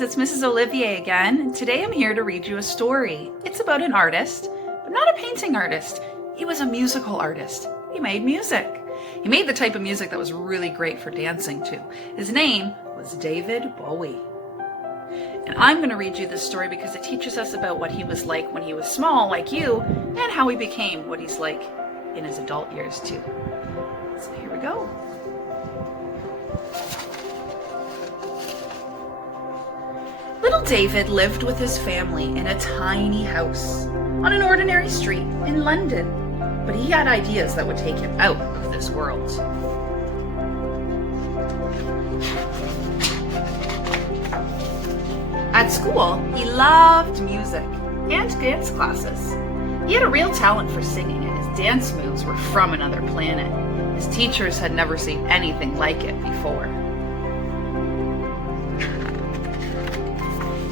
kids, it's Mrs. Olivier again. Today I'm here to read you a story. It's about an artist, but not a painting artist. He was a musical artist. He made music. He made the type of music that was really great for dancing to. His name was David Bowie. And I'm going to read you this story because it teaches us about what he was like when he was small, like you, and how he became what he's like in his adult years too. So here we go. Little David lived with his family in a tiny house on an ordinary street in London, but he had ideas that would take him out of this world. At school, he loved music and dance classes. He had a real talent for singing, and his dance moves were from another planet. His teachers had never seen anything like it before.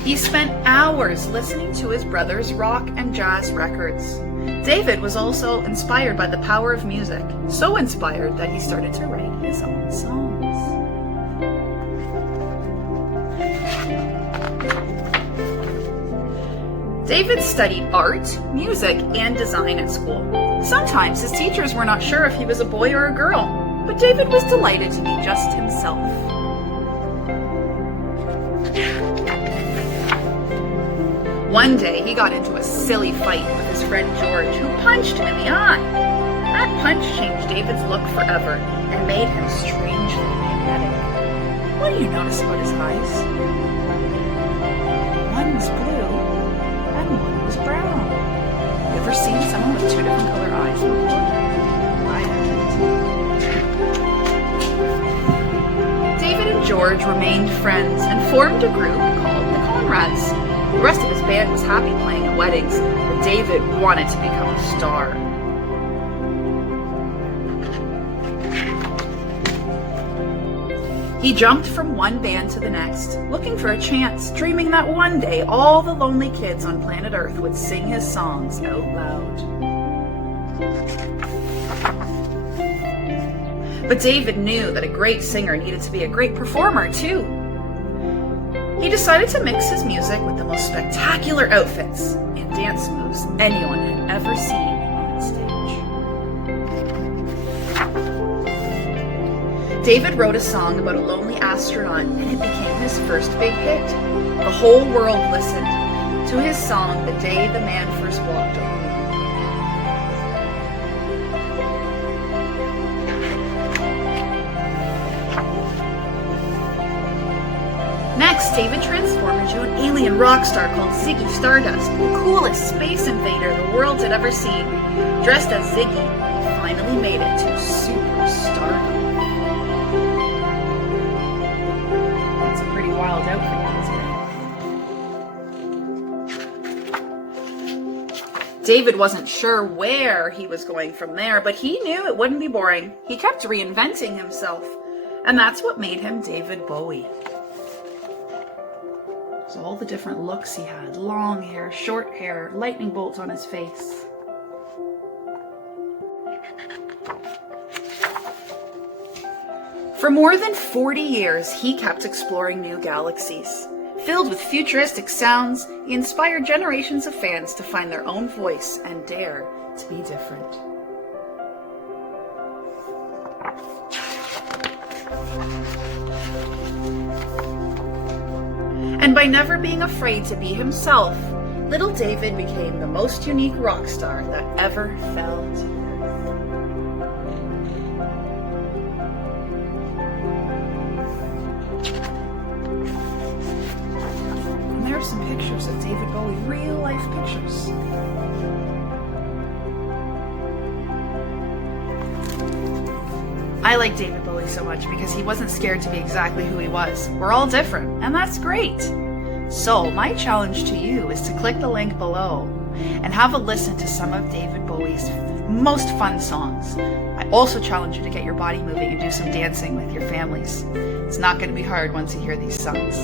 He spent hours listening to his brother's rock and jazz records. David was also inspired by the power of music, so inspired that he started to write his own songs. David studied art, music, and design at school. Sometimes his teachers were not sure if he was a boy or a girl, but David was delighted to be just himself. One day, he got into a silly fight with his friend George, who punched him in the eye. That punch changed David's look forever and made him strangely magnetic. What do you notice about his eyes? One was blue and one was brown. You ever seen someone with two different color eyes before? I haven't. David and George remained friends and formed a group called the Conrads. The rest of his band was happy playing at weddings, but David wanted to become a star. He jumped from one band to the next, looking for a chance, dreaming that one day all the lonely kids on planet Earth would sing his songs out loud. But David knew that a great singer needed to be a great performer too. He decided to mix his music with the most spectacular outfits and dance moves anyone had ever seen on stage. David wrote a song about a lonely astronaut, and it became his first big hit. The whole world listened to his song the day the man first walked on the moon. Next, David transformed into an alien rock star called Ziggy Stardust, the coolest space invader the world had ever seen. Dressed as Ziggy, he finally made it to superstardom. That's a pretty wild outfit, isn't it? David wasn't sure where he was going from there, but he knew it wouldn't be boring. He kept reinventing himself, and that's what made him David Bowie. So all the different looks he had: long hair, short hair, lightning bolts on his face. For more than 40 years, he kept exploring new galaxies. Filled with futuristic sounds, he inspired generations of fans to find their own voice and dare to be different. And by never being afraid to be himself, little David became the most unique rock star that ever fell to earth. And there are some pictures of David Bowie, real life pictures. I like David Bowie so much because he wasn't scared to be exactly who he was. We're all different, and that's great. So my challenge to you is to click the link below and have a listen to some of David Bowie's most fun songs. I also challenge you to get your body moving and do some dancing with your families. It's not going to be hard once you hear these songs.